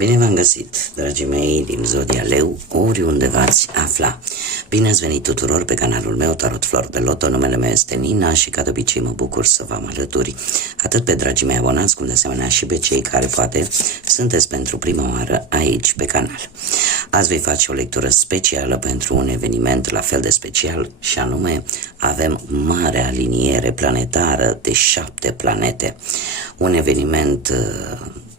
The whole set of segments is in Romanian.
Bine v-am găsit, dragii mei din Zodia Leu, oriunde v-ați afla. Bine ați venit tuturor pe canalul meu Tarot Flor de Loto. Numele meu este Nina și ca de obicei mă bucur să vă am alături atât pe dragii mei abonați, cum de asemenea și pe cei care poate sunteți pentru prima oară aici pe canal. Azi voi face o lectură specială pentru un eveniment la fel de special și anume avem marea aliniere planetară de 7 planete. Un eveniment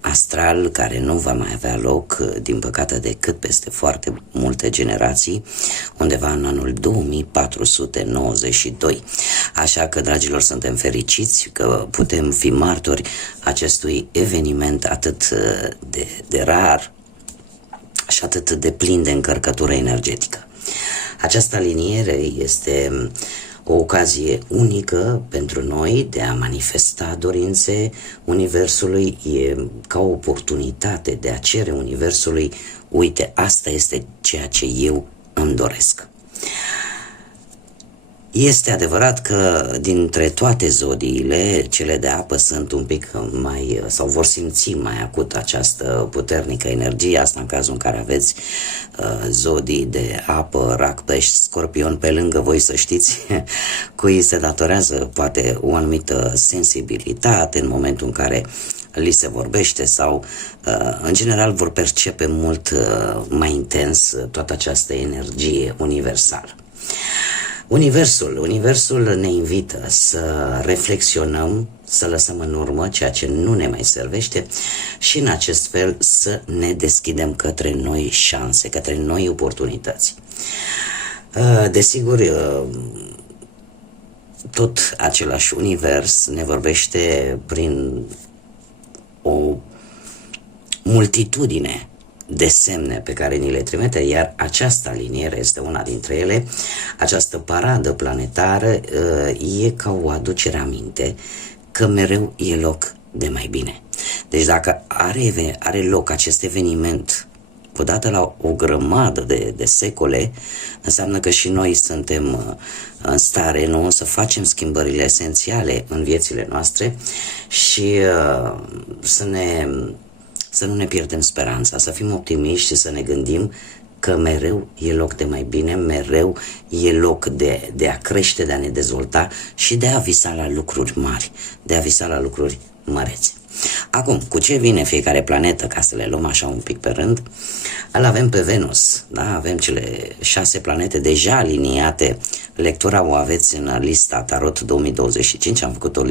astral care nu va mai avea loc, din păcate, decât peste foarte multe generații, undeva în anul 2492. Așa că, dragilor, suntem fericiți că putem fi martori acestui eveniment atât de rar și atât de plin de încărcătură energetică. Această aliniere este o ocazie unică pentru noi de a manifesta dorințe Universului, e ca o oportunitate de a cere Universului: uite, asta este ceea ce eu îmi doresc. Este adevărat că dintre toate zodiile, cele de apă sunt un pic mai, sau vor simți mai acut această puternică energie, asta în cazul în care aveți zodii de apă, rac, pești, scorpion pe lângă voi, să știți, cui se datorează poate o anumită sensibilitate în momentul în care li se vorbește sau în general vor percepe mult mai intens toată această energie universală. Universul ne invită să reflexionăm, să lăsăm în urmă ceea ce nu ne mai servește și în acest fel să ne deschidem către noi șanse, către noi oportunități. Desigur, tot același univers ne vorbește prin o multitudine de semne pe care ni le trimite, iar această aliniere este una dintre ele. Această paradă planetară e ca o aducere aminte că mereu e loc de mai bine. Deci dacă are loc acest eveniment odată la o grămadă de secole, înseamnă că și noi suntem în stare, nu, să facem schimbările esențiale în viețile noastre și să nu ne pierdem speranța, să fim optimiști și să ne gândim că mereu e loc de mai bine, mereu e loc de a crește, de a ne dezvolta și de a visa la lucruri mari, de a visa la lucruri mărețe. Acum, cu ce vine fiecare planetă, ca să le luăm așa un pic pe rând? Îl avem pe Venus, da? Avem cele 6 planete deja aliniate. Lectura o aveți în lista Tarot 2025, am făcut o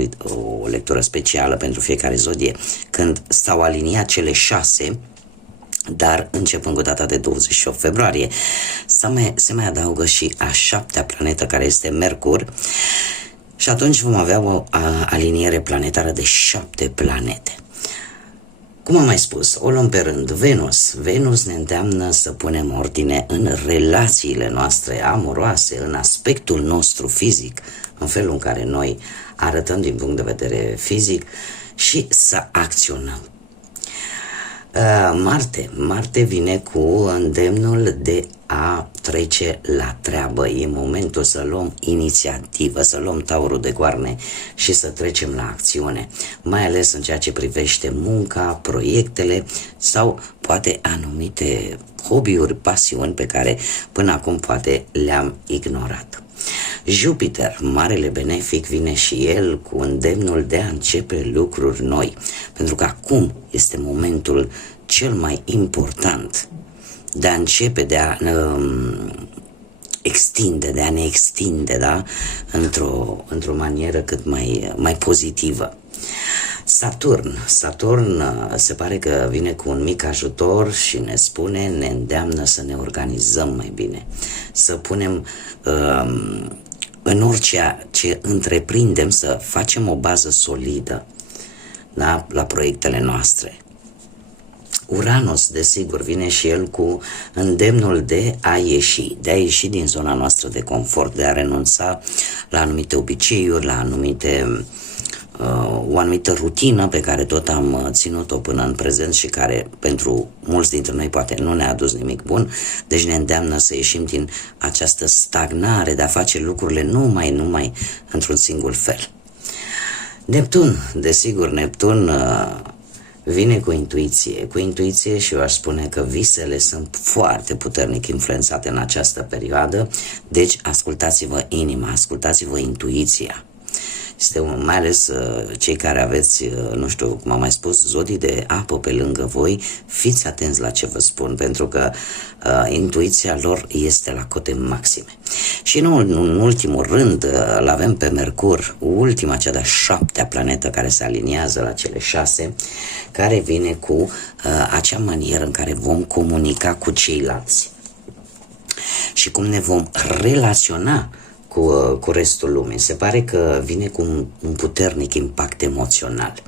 lectură specială pentru fiecare zodie când s-au aliniat cele 6, dar începând cu data de 28 februarie se mai adaugă și a 7-a planetă, care este Mercur, și atunci vom avea o aliniere planetară de 7 planete. Cum am mai spus, o luăm pe rând. Venus ne îndeamnă să punem ordine în relațiile noastre amoroase, în aspectul nostru fizic, în felul în care noi arătăm din punct de vedere fizic și să acționăm. Marte vine cu îndemnul de a trece la treabă. E momentul să luăm inițiativă, să luăm taurul de goarne și să trecem la acțiune, mai ales în ceea ce privește munca, proiectele sau poate anumite hobby-uri, pasiuni pe care până acum poate le-am ignorat. Jupiter, marele benefic, vine și el cu îndemnul de a începe lucruri noi, pentru că acum este momentul cel mai important de a începe, de a extinde, de a ne extinde, da? într-o manieră cât mai pozitivă. Saturn se pare că vine cu un mic ajutor și ne îndeamnă să ne organizăm mai bine, să punem în orice ce întreprindem, să facem o bază solidă, da? La proiectele noastre. Uranus, desigur, vine și el cu îndemnul de a ieși din zona noastră de confort, de a renunța la anumite obiceiuri, la o anumită rutină pe care tot am ținut-o până în prezent și care pentru mulți dintre noi poate nu ne-a adus nimic bun, deci ne îndeamnă să ieșim din această stagnare de a face lucrurile numai într-un singur fel. Neptun, desigur, Neptun vine cu intuiție și eu aș spune că visele sunt foarte puternic influențate în această perioadă, deci ascultați-vă inima, ascultați-vă intuiția. Este mai ales cei care aveți, nu știu cum am mai spus, zodii de apă pe lângă voi, fiți atenți la ce vă spun, pentru că intuiția lor este la cote maxime. Și nu în ultimul rând, îl avem pe Mercur, ultima, cea de-a 7-a planetă care se aliniază la cele 6, care vine cu acea manieră în care vom comunica cu ceilalți și cum ne vom relaționa cu restul lumii. Se pare că vine cu un puternic impact emoțional.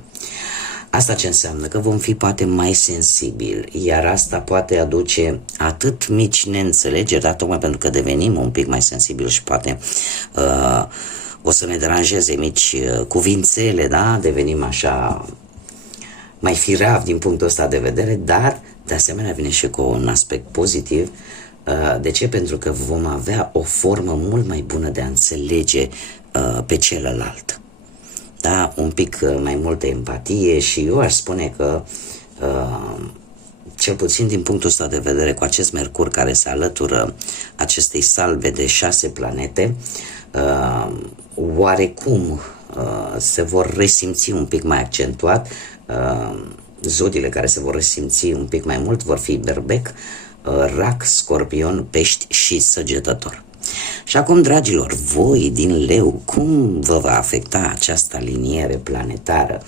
Asta ce înseamnă? Că vom fi poate mai sensibili, iar asta poate aduce atât mici neînțelegeri, dar tocmai pentru că devenim un pic mai sensibili și poate o să ne deranjeze mici cuvințele, da? Devenim așa mai firav din punctul ăsta de vedere, dar de asemenea vine și cu un aspect pozitiv. De ce? Pentru că vom avea o formă mult mai bună de a înțelege pe celălalt. Da? Un pic mai multă empatie și eu aș spune că cel puțin din punctul ăsta de vedere, cu acest Mercur care se alătură acestei salve de 6 planete, oarecum se vor resimți un pic mai accentuat. Zodiile care se vor resimți un pic mai mult vor fi Berbec, Rac, Scorpion, Pești și Săgetător. Și acum, dragilor, voi din Leu, cum vă va afecta această aliniere planetară?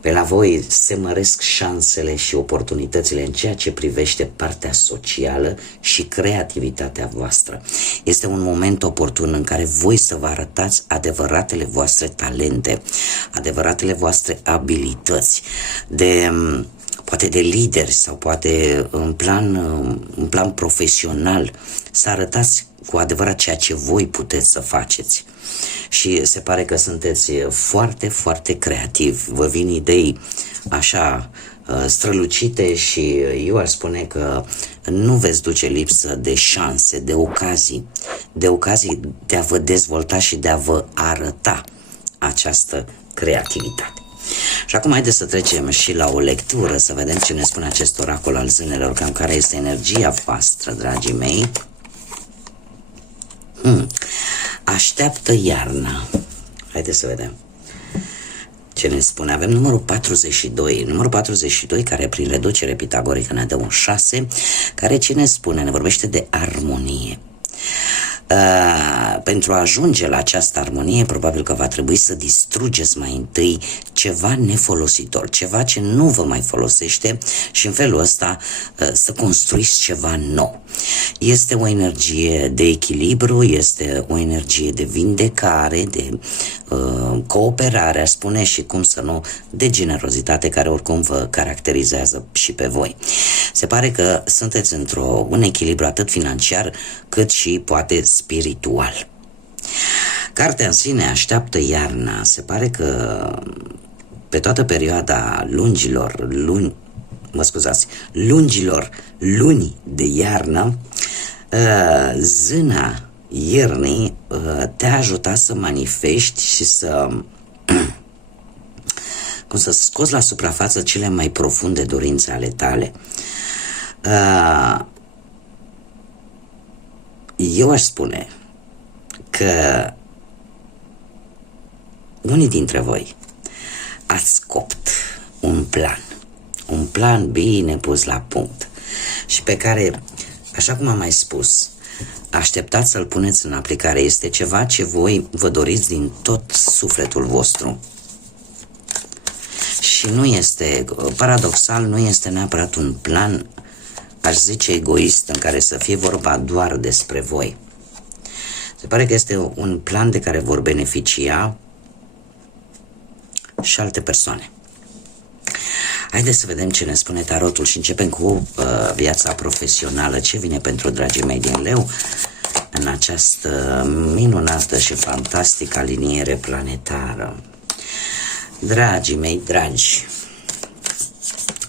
Pe la voi se măresc șansele și oportunitățile în ceea ce privește partea socială și creativitatea voastră. Este un moment oportun în care voi să vă arătați adevăratele voastre talente, adevăratele voastre abilități, poate de lideri sau poate în plan profesional, să arătați cu adevărat ceea ce voi puteți să faceți. Și se pare că sunteți foarte, foarte creativi, vă vin idei așa strălucite și eu aș spune că nu veți duce lipsă de șanse, de ocazii de a vă dezvolta și de a vă arăta această creativitate. Și acum haideți să trecem și la o lectură, să vedem ce ne spune acest oracol al zânelor, cam care este energia voastră, dragii mei. Așteaptă iarna. Haideți să vedem ce ne spune. Avem numărul 42. Numărul 42 care prin reducere pitagorică ne dă un 6, care ce ne spune? Ne vorbește de armonie. Pentru a ajunge la această armonie, probabil că va trebui să distrugeți mai întâi ceva nefolositor, ceva ce nu vă mai folosește și în felul ăsta să construiți ceva nou. Este o energie de echilibru, este o energie de vindecare, de cooperare, aș spune, și cum să nu, de generozitate, care oricum vă caracterizează și pe voi. Se pare că sunteți un echilibru atât financiar cât și poate spiritual. Cartea în sine, Așteaptă iarna, se pare că pe toată perioada lungilor luni de iarnă, zâna iernii te-a ajutat să manifesti și să scoți la suprafață cele mai profunde dorințe ale tale. Eu aș spune că unii dintre voi ați copt un plan bine pus la punct și pe care, așa cum am mai spus, așteptați să-l puneți în aplicare. Este ceva ce voi vă doriți din tot sufletul vostru. Și nu este, paradoxal, nu este neapărat un plan, aș zice, egoist, în care să fie vorba doar despre voi. Se pare că este un plan de care vor beneficia și alte persoane. Haideți să vedem ce ne spune tarotul și începem cu viața profesională. Ce vine pentru dragii mei din Leu în această minunată și fantastică aliniere planetară? Dragii mei dragi,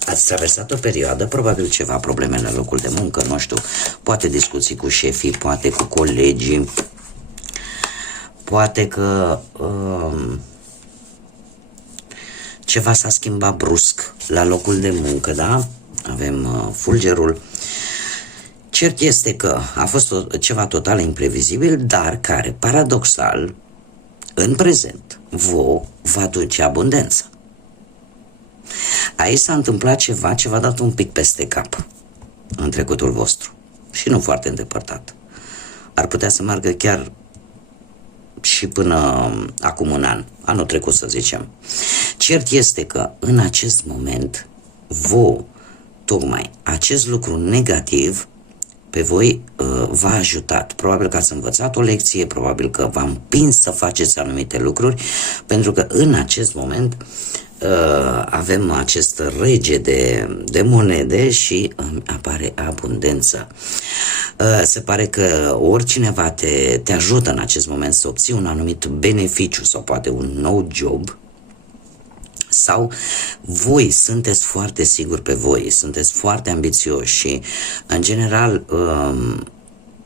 ați traversat o perioadă, probabil ceva probleme la locul de muncă, nu știu, poate discuții cu șefii, poate cu colegii, poate că ceva s-a schimbat brusc la locul de muncă, da? Avem fulgerul. Cert este că a fost ceva total imprevizibil, dar care, paradoxal, în prezent, va duce abundență. Aici s-a întâmplat ceva ce v-a dat un pic peste cap în trecutul vostru și nu foarte îndepărtat. Ar putea să meargă chiar și până acum un an, anul trecut să zicem. Cert este că în acest moment tocmai acest lucru negativ pe voi v-a ajutat. Probabil că ați învățat o lecție, probabil că v-a împins să faceți anumite lucruri, pentru că în acest moment avem acest rege de monede și apare abundența. Se pare că oricineva te ajută în acest moment să obții un anumit beneficiu sau poate un nou job, sau voi sunteți foarte siguri pe voi, sunteți foarte ambițioși și în general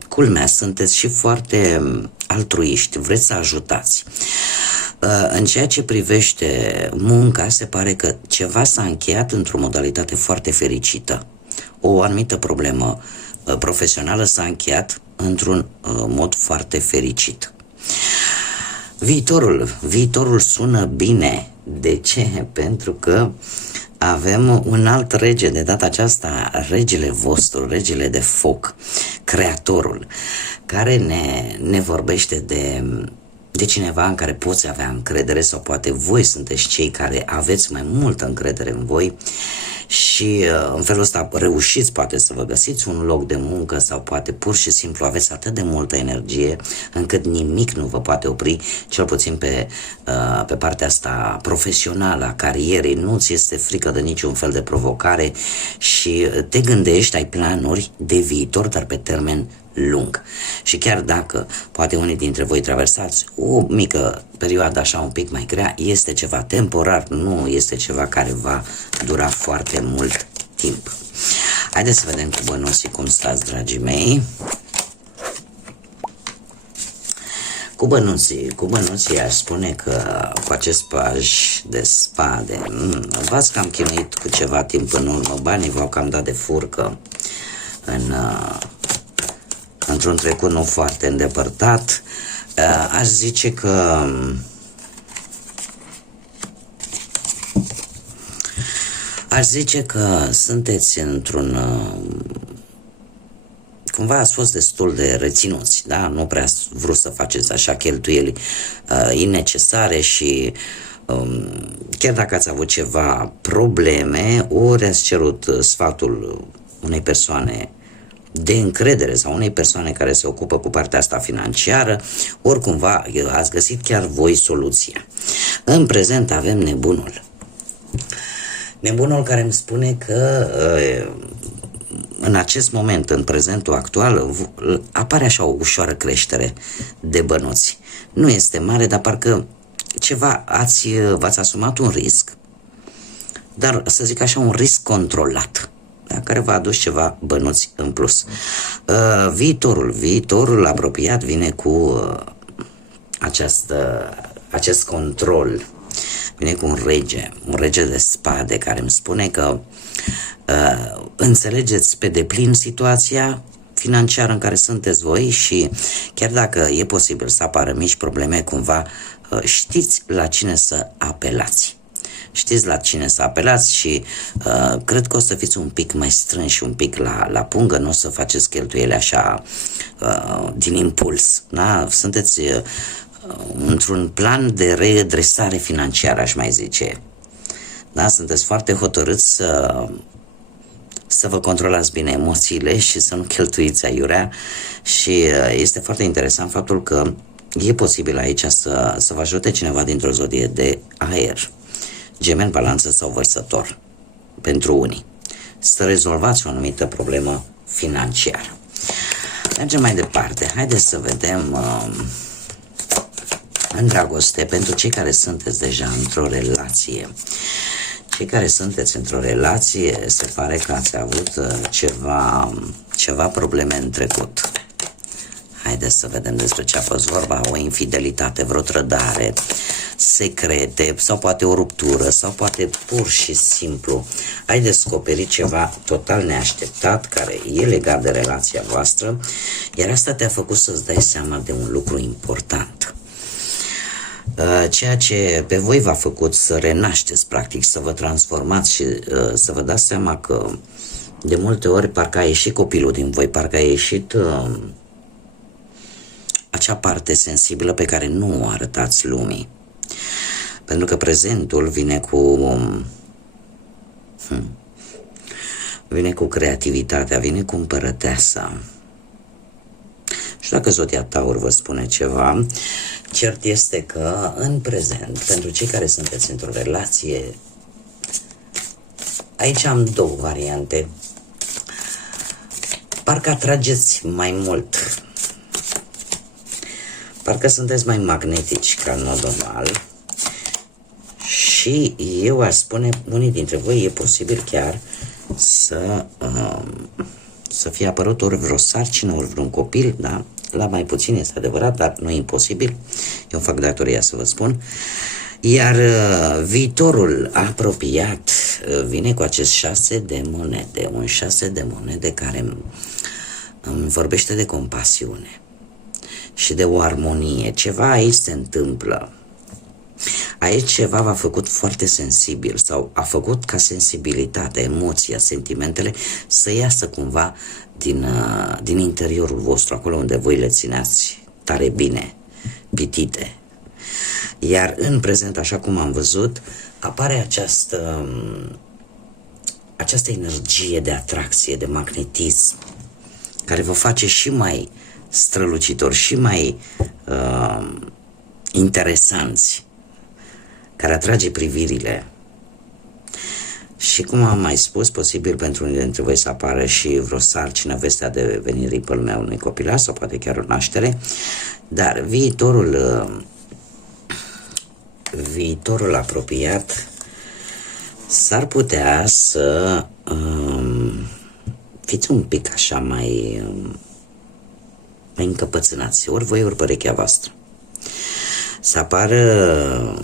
culmea, sunteți și foarte altruiști, vreți să ajutați. În ceea ce privește munca, se pare că ceva s-a încheiat într-o modalitate foarte fericită. O anumită problemă profesională s-a încheiat într-un mod foarte fericit. Viitorul sună bine. De ce? Pentru că avem un alt rege, de data aceasta regele vostru, regele de foc, creatorul, care ne vorbește de cineva în care poți avea încredere, sau poate voi sunteți cei care aveți mai multă încredere în voi și în felul ăsta reușiți poate să vă găsiți un loc de muncă, sau poate pur și simplu aveți atât de multă energie încât nimic nu vă poate opri, cel puțin pe partea asta profesională a carierei. Nu ți este frică de niciun fel de provocare și te gândești, ai planuri de viitor, dar pe termen lung. Și chiar dacă poate unii dintre voi traversați o mică perioadă așa un pic mai grea, este ceva temporar, nu este ceva care va dura foarte mult timp. Haideți să vedem cu bănuții cum stați, dragii mei. Cu bănuții aș spune că cu acest paj de spade v-ați cam chinuit cu ceva timp în urmă, banii v-au cam dat de furcă într-un trecut nu foarte îndepărtat. Aș zice că sunteți cumva ați fost destul de reținuți, da? Nu prea ați vrut să faceți așa cheltuieli innecesare și chiar dacă ați avut ceva probleme, ori ați cerut sfatul unei persoane de încredere sau unei persoane care se ocupă cu partea asta financiară, ori cumva ați găsit chiar voi soluția. În prezent avem nebunul. Nebunul care îmi spune că în acest moment, în prezentul actual, apare așa o ușoară creștere de bănuți. Nu este mare, dar parcă ceva v-ați asumat un risc, dar să zic așa, un risc controlat, da, care v-a adus ceva bănuți în plus. Viitorul apropiat vine cu acest control, vine cu un rege de spade care îmi spune că înțelegeți pe deplin situația financiară în care sunteți voi și chiar dacă e posibil să apară mici probleme, cumva știți la cine să apelați. Știți la cine să apelați și cred că o să fiți un pic mai strânși, un pic la pungă, nu o să faceți cheltuiele așa din impuls. Da? Sunteți într-un plan de redresare financiară, aș mai zice. Da? Sunteți foarte hotărâți să vă controlați bine emoțiile și să nu cheltuiți aiurea și este foarte interesant faptul că e posibil aici să vă ajute cineva dintr-o zodie de aer, Gemeni, Balanță sau Vărsător, pentru unii, să rezolvați o anumită problemă financiară. Mergem mai departe. Haideți să vedem în dragoste, pentru cei care sunteți deja într-o relație. Cei care sunteți într-o relație, se pare că ați avut ceva probleme în trecut. Haideți să vedem despre ce a fost vorba, o infidelitate, vreo trădare, secrete, sau poate o ruptură, sau poate pur și simplu ai descoperit ceva total neașteptat care e legat de relația voastră, iar asta te-a făcut să-ți dai seama de un lucru important. Ceea ce pe voi v-a făcut să renașteți, practic, să vă transformați și să vă dați seama că de multe ori parcă a ieșit copilul din voi, parcă a ieșit acea parte sensibilă pe care nu o arătați lumii. Pentru că prezentul vine cu creativitatea, vine cu împărăteasa. Și dacă Zodia Taur vă spune ceva, cert este că în prezent, pentru cei care sunteți într-o relație, aici am două variante. Parcă atrageți mai mult, parcă sunteți mai magnetici ca în mod normal și eu aș spune, unii dintre voi e posibil chiar să fie apărut ori vreo sarcină, ori vreun copil, da? La mai puțin este adevărat, dar nu e imposibil. Eu fac datoria să vă spun. Iar viitorul apropiat vine cu acest 6 de monede, un 6 de monede care îmi vorbește de compasiune și de o armonie. Ceva aici se întâmplă. Aici ceva v-a făcut foarte sensibil sau a făcut ca sensibilitatea, emoția, sentimentele să iasă cumva din interiorul vostru, acolo unde voi le țineați tare bine, pitite. Iar în prezent, așa cum am văzut, apare această energie de atracție, de magnetism, care vă face și mai strălucitor, și mai interesanți, care atrage privirile. Și cum am mai spus, posibil pentru unii dintre voi să apară și vreo sarcină, vestea de venirii pe lumea unui copilaș sau poate chiar o naștere, dar viitorul apropiat s-ar putea să fiți un pic așa mai încăpățânați, ori voi, ori perechea voastră. Să apară,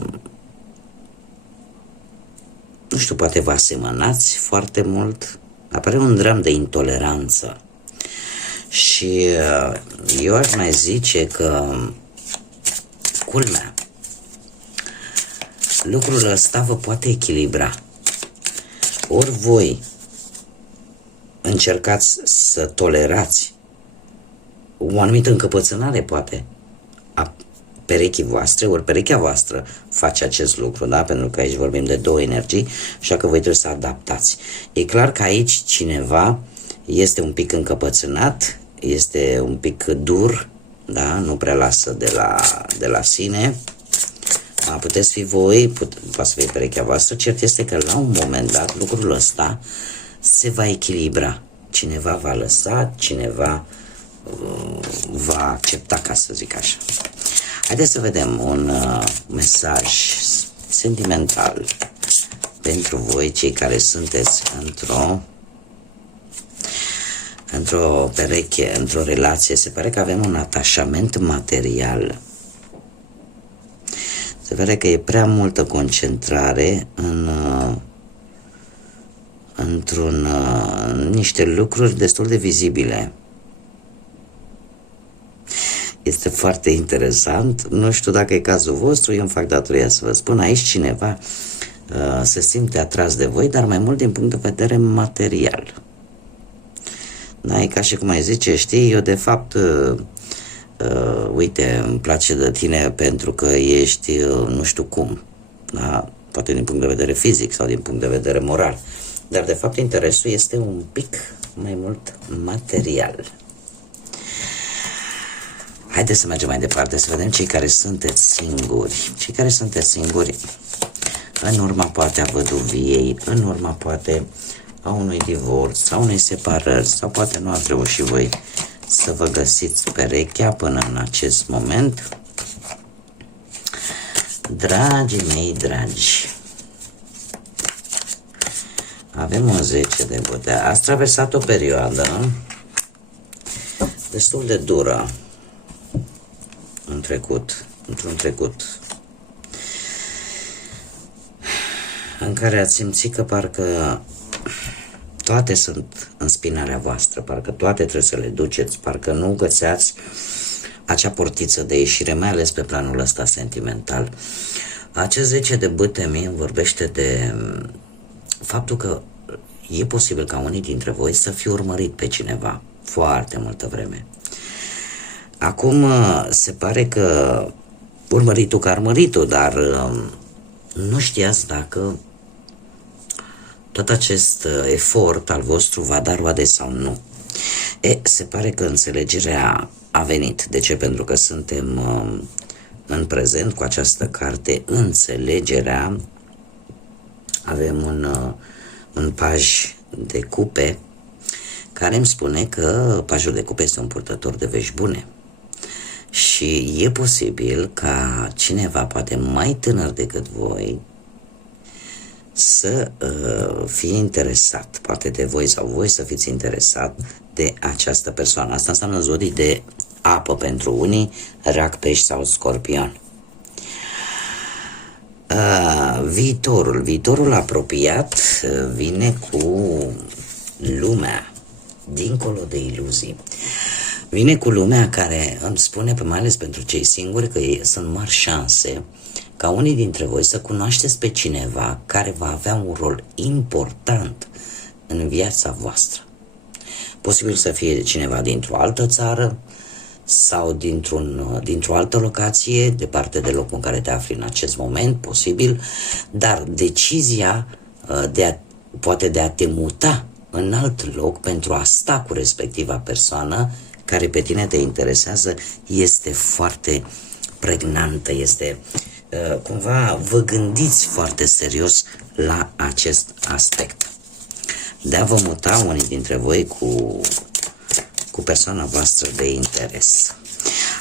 nu știu, poate vă asemănați foarte mult, apare un dram de intoleranță. Și eu aș mai zice că, culmea, lucrul ăsta vă poate echilibra. Ori voi încercați să tolerați o anumită încăpățânare, poate, a perechii voastre, ori perechea voastră face acest lucru, da? Pentru că aici vorbim de două energii, așa că voi trebuie să adaptați. E clar că aici cineva este un pic încăpățânat, este un pic dur, da? Nu prea lasă de la sine. Puteți fi voi, poate să fie perechea voastră, cert este că la un moment dat lucrul ăsta se va echilibra. Cineva va lăsa, cineva va accepta, ca să zic așa. Haideți să vedem un mesaj sentimental pentru voi, cei care sunteți într-o pereche, într-o relație. Se pare că avem un atașament material. Se pare că e prea multă concentrare în niște lucruri destul de vizibile. Este foarte interesant, nu știu dacă e cazul vostru, eu îmi fac datoria să vă spun, aici cineva se simte atras de voi, dar mai mult din punct de vedere material. Da, e ca și cum ai zice, știi, eu de fapt, uite, îmi place de tine pentru că ești nu știu cum, da? Poate din punct de vedere fizic sau din punct de vedere moral, dar de fapt interesul este un pic mai mult material. Haideți să mergem mai departe, să vedem cei care sunteți singuri. Cei care sunteți singuri, în urma poate a văduviei, în urma poate a unui divorț, a unei separări, sau poate nu ați reușit voi să vă găsiți perechea până în acest moment. Dragii mei dragi, avem un 10 de putere. Ați traversat o perioadă destul de dură într-un trecut. în care ați simțit că parcă toate sunt în spinarea voastră, parcă toate trebuie să le duceți, parcă nu găseați acea portiță de ieșire, mai ales pe planul ăsta sentimental. Acest 10 de bâte mie îmi vorbește de faptul că e posibil ca unii dintre voi să fi urmărit pe cineva foarte multă vreme. Acum se pare că urmăritul ca urmăritul, dar nu știați dacă tot acest efort al vostru va da roade sau nu. Se pare că înțelegerea a venit. De ce? Pentru că suntem în prezent cu această carte, Înțelegerea. Avem un paj de cupe care îmi spune că pajul de cupe este un purtător de vești bune. Și e posibil ca cineva, poate mai tânăr decât voi, să fie interesat, poate de voi sau voi să fiți interesat de această persoană. Asta înseamnă zodii de apă pentru unii, Rac, Pești sau Scorpion. Viitorul apropiat vine cu lumea dincolo de iluzii. Vine cu lumea care îmi spune, mai ales pentru cei singuri, că sunt mari șanse ca unii dintre voi să cunoașteți pe cineva care va avea un rol important în viața voastră. Posibil să fie cineva dintr-o altă țară sau dintr-o altă locație, departe de locul în care te afli în acest moment, posibil, dar decizia poate de a te muta în alt loc pentru a sta cu respectiva persoană care pe tine te interesează este foarte pregnantă, este cumva vă gândiți foarte serios la acest aspect. De a vă muta unii dintre voi cu persoana voastră de interes.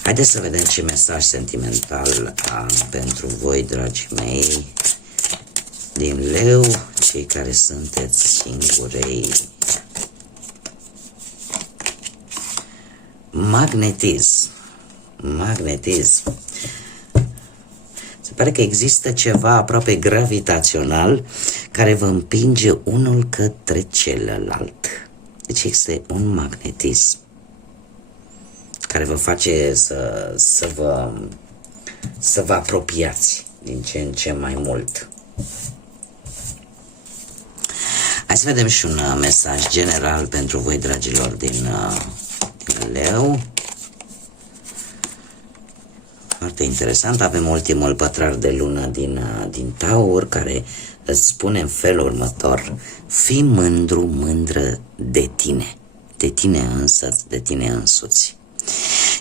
Haideți să vedem ce mesaj sentimental am pentru voi, dragii mei, din Leu, cei care sunteți singurei. Magnetism. Se pare că există ceva aproape gravitațional care vă împinge unul către celălalt. Deci este un magnetism care vă face să vă apropiați din ce în ce mai mult. Hai să vedem și un mesaj general pentru voi, dragilor, din Leu. Foarte interesant. Avem ultimul pătrar de lună din Taur, care îți spune în felul următor: fii mândru, mândră de tine însă, de tine însuți.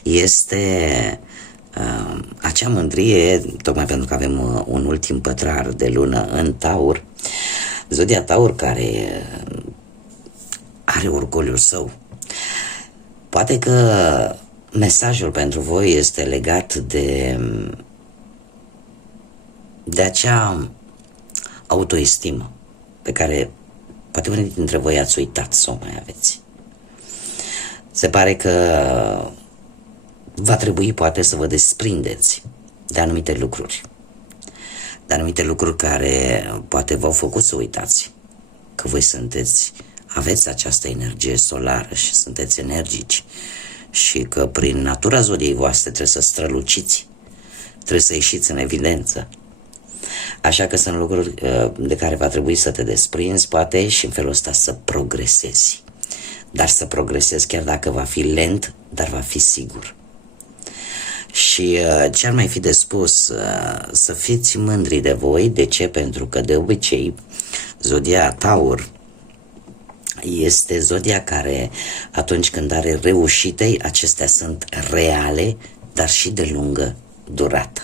Este acea mândrie, tocmai pentru că avem un ultim pătrar de lună în Taur, zodia Taur, care are orgoliul său. Poate că mesajul pentru voi este legat de acea autoestimă pe care poate unii dintre voi ați uitat să o mai aveți. Se pare că va trebui poate să vă desprindeți de anumite lucruri. De anumite lucruri care poate v-au făcut să uitați că voi aveți această energie solară și sunteți energici și că prin natura zodiei voastre trebuie să străluciți, trebuie să ieșiți în evidență. Așa că sunt lucruri de care va trebui să te desprinzi, poate, și în felul ăsta să progresezi. Dar să progresezi chiar dacă va fi lent, dar va fi sigur. Și ce ar mai fi de spus? Să fiți mândri de voi. De ce? Pentru că de obicei zodia Taur este zodia care, atunci când are reușite, acestea sunt reale, dar și de lungă durată.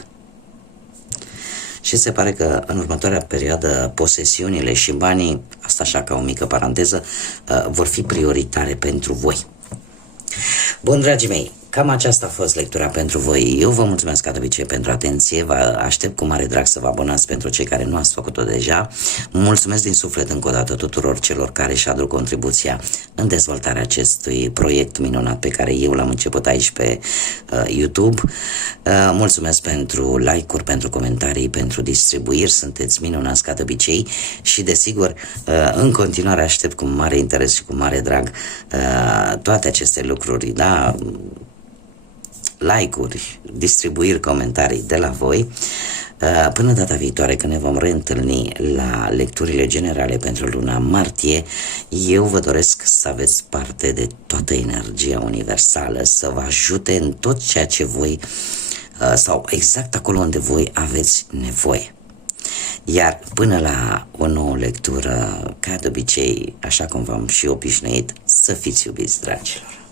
Și se pare că în următoarea perioadă posesiunile și banii, asta așa ca o mică paranteză, vor fi prioritare pentru voi. Bun, dragii mei, Cam aceasta a fost lectura pentru voi. Eu vă mulțumesc ca de obicei pentru atenție. Vă aștept cu mare drag să vă abonați pentru cei care nu ați făcut-o deja. Mulțumesc din suflet încă o dată tuturor celor care și aduc contribuția în dezvoltarea acestui proiect minunat pe care eu l-am început aici pe YouTube. Mulțumesc pentru like-uri, pentru comentarii, pentru distribuiri. Sunteți minunați ca de obicei și desigur în continuare aștept cu mare interes și cu mare drag toate aceste lucruri, da? Like-uri, distribuiri, comentarii de la voi. Până data viitoare, când ne vom reîntâlni la lecturile generale pentru luna martie, eu vă doresc să aveți parte de toată energia universală, să vă ajute în tot ceea ce voi sau exact acolo unde voi aveți nevoie. Iar până la o nouă lectură, ca de obicei, așa cum v-am și obișnuit, să fiți iubiți, dragilor!